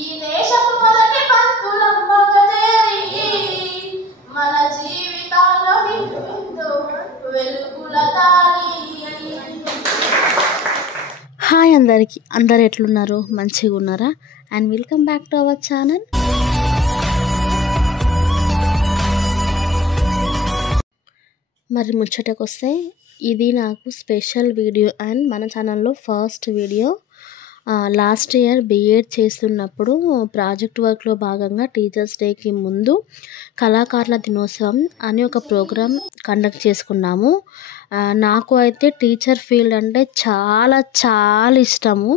ఈ దేశపు మొదటి పంతులమ్మగా చేరి మన జీవితాల్లో నిండు వెలుగుల దారి. హాయ్ అందరికి, అందరు ఎట్లున్నారు? మంచిగా ఉన్నారా? And welcome back to our channel. మరి ముచ్చటకు వస్తే ఇది నాకు స్పెషల్ వీడియో అండ్ మన ఛానల్లో first video. Last year BEd చేస్తున్నప్పుడు ప్రాజెక్ట్ వర్క్లో భాగంగా టీచర్స్ డేకి ముందు కళాకారుల దినోత్సవం అని ఒక ప్రోగ్రాం కండక్ట్ చేసుకున్నాము. నాకు అయితే టీచర్ ఫీల్డ్ అంటే చాలా చాలా ఇష్టము.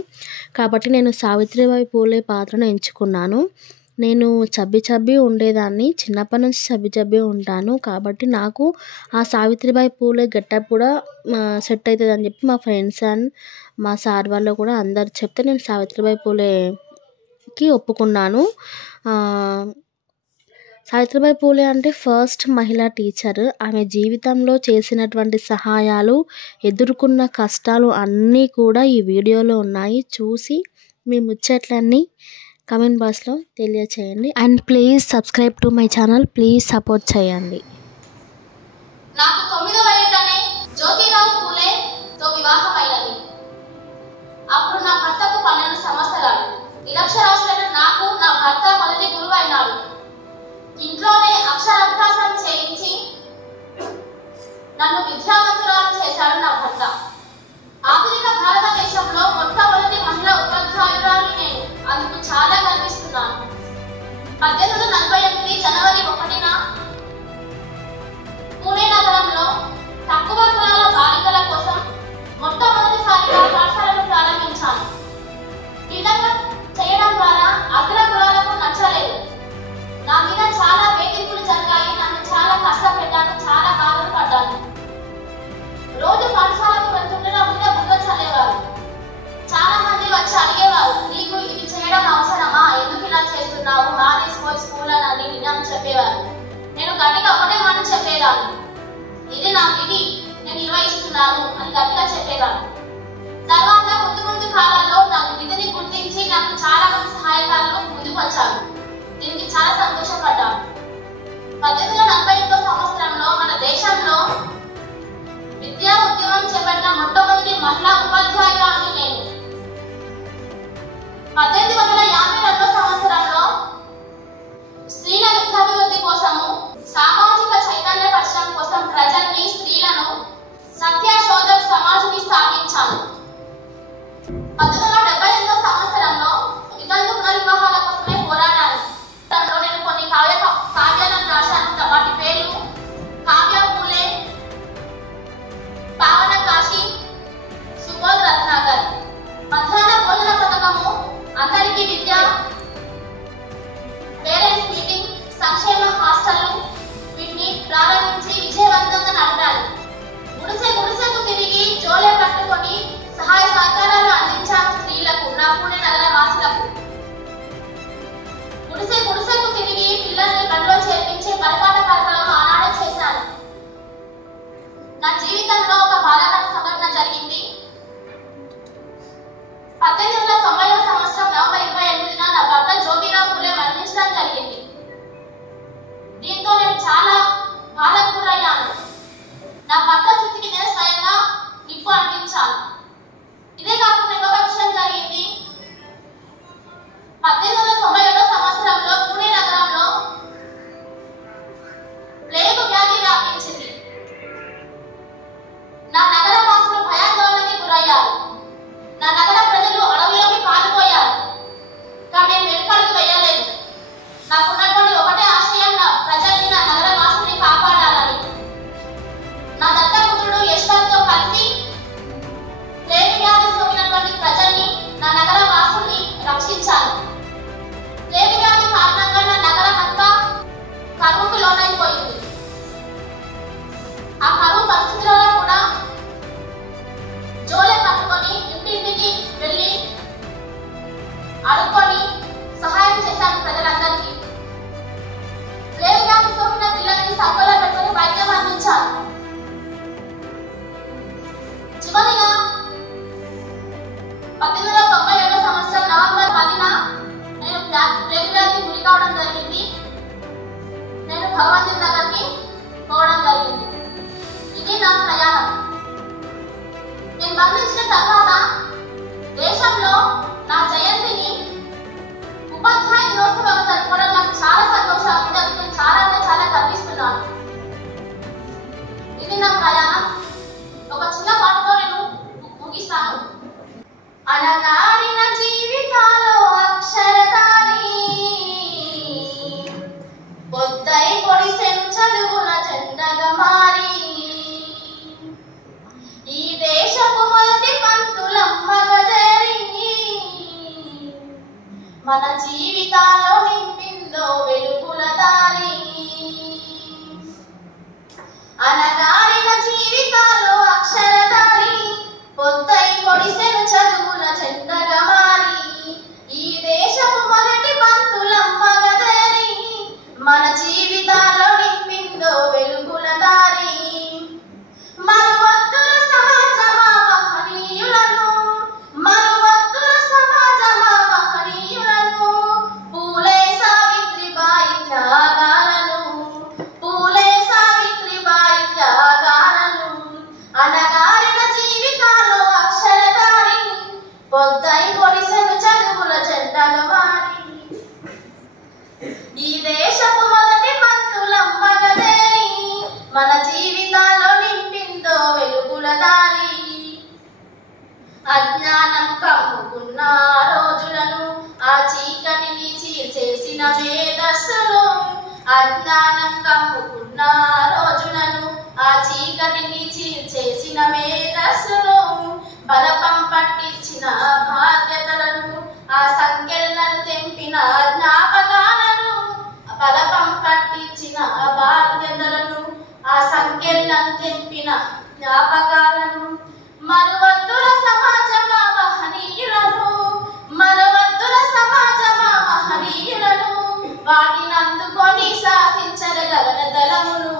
కాబట్టి నేను సావిత్రిబాయి పూలే పాత్రను ఎంచుకున్నాను. నేను చబ్బి ఉండేదాన్ని, చిన్నప్పటి నుంచి చబ్బి ఉంటాను. కాబట్టి నాకు ఆ సావిత్రిబాయి పూలే గెటప్ కూడా సెట్ అవుతుంది అని చెప్పి మా ఫ్రెండ్స్ అండ్ మా సార్ వాళ్ళు కూడా అందరు చెప్తే నేను సావిత్రిబాయి పూలేకి ఒప్పుకున్నాను. సావిత్రిబాయి పూలే అంటే ఫస్ట్ మహిళా టీచర్. ఆమె జీవితంలో చేసినటువంటి సహాయాలు, ఎదుర్కొన్న కష్టాలు అన్నీ కూడా ఈ వీడియోలో ఉన్నాయి. చూసి మీ ముచ్చట్లన్నీ కమెంట్ బాక్స్లో తెలియచేయండి. And please subscribe to my channel. Please support చేయండి. నాకు 9వ ఏటనే జ్యోతిరావు పూలేతో వివాహమైనది. అప్పుడు నా భర్తకు 12 సంవత్సరాలు. నిరక్షరాస్యులైన నాకు నా భర్త మొదటి గురువు అయినాడు. ఇంట్లోనే అక్షరాభ్యాసం చేయించి నన్ను విద్యావంతురాలు చేశాడు నా భర్త. ఆధునిక భారతదేశంలో మొట్టమొదటి మహిళా ఉపాధ్యాయురాలు నేను. అందుకు చాలా గర్విస్తున్నాను. 1848 జనవరి 1న పూణే నగరంలో తక్కువ కులాల బాలికల కోసం మొట్టమొదటిసారిగా పాఠశాలను ప్రారంభించాను. ఈ విధంగా చేయడం ద్వారా అగ్ర కులాలకు నచ్చలేదు. నా మీద చాలా వేధింపులు జరిగాయి. నన్ను చాలా కష్టపెట్టాను, చాలా బాధలు పడ్డాను. రోజు పాఠశాలకు వెళ్తుంటే నా మీద బుద్ధ చల్లేవారు. చాలా మంది వచ్చి అడిగేవారు, నీకు ఇది చేయడం అవసరమా, ఎందుకు ఇలా చేస్తున్నావు, మానేసిపోయి స్కూల్ అని అని చెప్పేవారు. నేను గట్టిగా ఒకటే మాట చెప్పేదాన్ని, ఇది నా విధి, నేను నిర్వహిస్తున్నాను అని గట్టిగా చెప్పేదాన్ని. తర్వాత ముందు కాలాల్లో నాకు విధిని గుర్తించి నాకు చాలా మంది సహాయకారులు ముందుకు వచ్చారు. దీనికి చాలా సంతోషపడ్డాను. 1848 సంవత్సరంలో మన దేశంలో విద్యా ఉద్యమం చేపట్టిన మొట్టమొదటి మహిళా ఉపాధ్యాయురాలు నేను. 1852 సంవత్సరంలో స్త్రీల విద్యాభివృద్ధి కోసము, సామాజిక చైతన్యపరచడం కోసం ప్రజల్ని, స్త్రీలను సత్యశోధక సమాజాన్ని స్థాపించాను. 1878 సంవత్సరంలో వితంతు పునర్వివాహాల కోసమే పోరాడాను. దాంట్లో నేను కొన్ని కావ్యాలను రాశాను. వాటి పేర్లు కావ్య పూలే, పావన కాశీ, సుబోధ్ రత్నాకర్. మధ్యాహ్న భోజన పథకము, అందరికీ విద్య, పేరెంట్స్ మీటింగ్, సంక్షేమ హాస్టళ్లు, వీటిని ప్రారంభించి విజయవంతంగా నడిపాను. గుడిసెకు తిరిగి జోలే పట్టుకొని సహాయ సహకారాలు అందించాను స్త్రీలకు, నా పూణే నగర వాసులకు. గుడిసెకు తిరిగి పిల్లల్ని బడిలో చేర్పించే పరిపాలన కార్యక్రమం ఆనాడే చేశాను. నా జీవితంలో ఒక బాధాకర సంఘటన జరిగింది. 1890వ సంవత్సరం నవంబర్ 28న నా భర్త జ్యోతిరావు పూలే మరణించడం జరిగింది. దీంతో నేను చాలా బాధకు గురయ్యాను. నా భర్త స్థితికి నేను భగవంతుని దగ్గరికి పోవడం జరిగింది. ఇది నా ప్రయాణం. నేను మరణించిన తర్వాత దేశంలో నా జయంతిని ఉపాధ్యాయ దినోత్సవం జరుపుకోవడం నాకు చాలా సంతోషంగా ఉంది. అది నేను చాలా గర్విస్తున్నాను. ఇది నా ప్రయాణం. ఒక చిన్న పాటతో నేను ముగిస్తాను. అనగారిన జీవితాలో అక్షరదాని పొద్దై పొడిసెను చదువుల జెండగా మారి ఈ దేశపు మొదటి పంతులమ్మగా చేరి మన జీవితాల్లో నింపిందో వెలుగుల దారి. అనగారిన జీవితాల్లో అక్షరదారి పొద్దై పొడిసెను చదువుల జెండగా మారి ఈ దేశపు మొదటి పంతులమ్మగా చేరి మన జీవితాల్లో నింపిందో వెలుగుల దారి. మరువద్దుల సమాజమా మహనీయులను, మరువద్దుల సమాజమా మహనీయులను, పూలే సావిత్రిబాయి త్యాగాలను, పూలే సావిత్రిబాయి త్యాగాలను. అనగారిన జీవితాల్లో అక్షరదారి పొద్దై పొడిసెను చదువుల జెండగా మారి ఈ దేశపు మొదటి పంతులమ్మగా చేరి మన జీవితాల్లో నింపిందో వెలుగుల దారి. అజ్ఞానం కమ్ముకున్న రోజులను ఆ చీకటిని చీల్చేసిన మేధస్సులు, అజ్ఞానం కమ్ముకున్న రోజులను ఆ చీకటిని చీల్చేసిన మేధస్సులు, బలపం పట్టించిన బాధ్యతలను ఆ సంఖ్యలను తెంపిన జ్ఞాపకాలను, బలపం పట్టించిన బాధ్యతలను ఆ సంఖ్యలను తెంపిన జ్ఞాపకాలను. మరువద్దుల సమాజమా మహనీయులను, మరువద్దుల సమాజమా మహనీయులను, వాటిని అందుకొని సాధించగలన దళములు.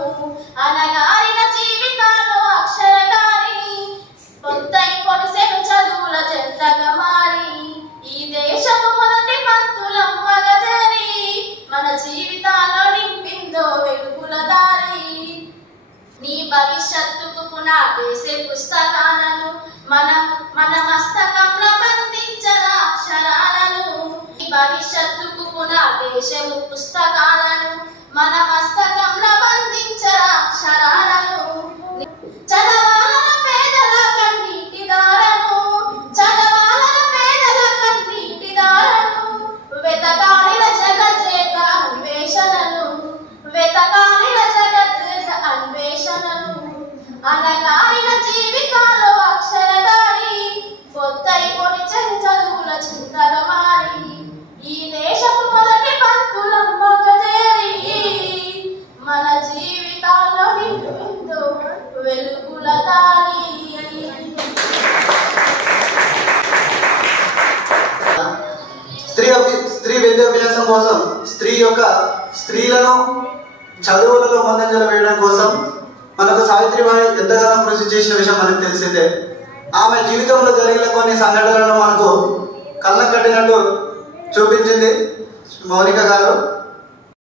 అనగారిన జీవితాల్లో అక్షరదారి పొద్దై పొడిసెను చదువుల జెండగా మారి ఈ దేశపు మొదటి పంతులమ్మగా చేరి మన జీవితాల్లో నింపిందో వెలుగుల దారి. నీ భవిష్యత్తుకు పునాదేసే పుస్తకాలను మన మస్తకంలో బంధించరా అక్షరాలను. నీ భవిష్యత్తుకు పునాదేసే పుస్తకాలను మన మస్తకంలో బంధించరా అక్షరాలను. చదవాలన పేదల కన్నీటి దారను, చదవాలన పేదల కన్నీటి దారను, వెతకాలిన జగజ్జేత అన్వేషణను, వెతకాలిన జగజ్జేత అన్వేషణను. అనగారిన జీవితాల్లో అక్షరదారి పొద్దై పొడిచెను చదువుల చింతగా మారి ఈ దేశపు మొదటి పంతులమ్మగా చేరి మన జీవితాల్లో నింపిందో వెలుగుల దారి. స్త్రీ విద్యాభ్యాసం కోసం స్త్రీలను చదువులలో ముందంజలు వేయడం కోసం మనకు సావిత్రిబాయి ఎంతగానో కృషి చేసిన విషయం మనకు తెలిసిందే. ఆమె జీవితంలో జరిగిన కొన్ని సంఘటనలను మనకు కళ్ళకు కట్టినట్టు చూపించింది మౌనిక గారు.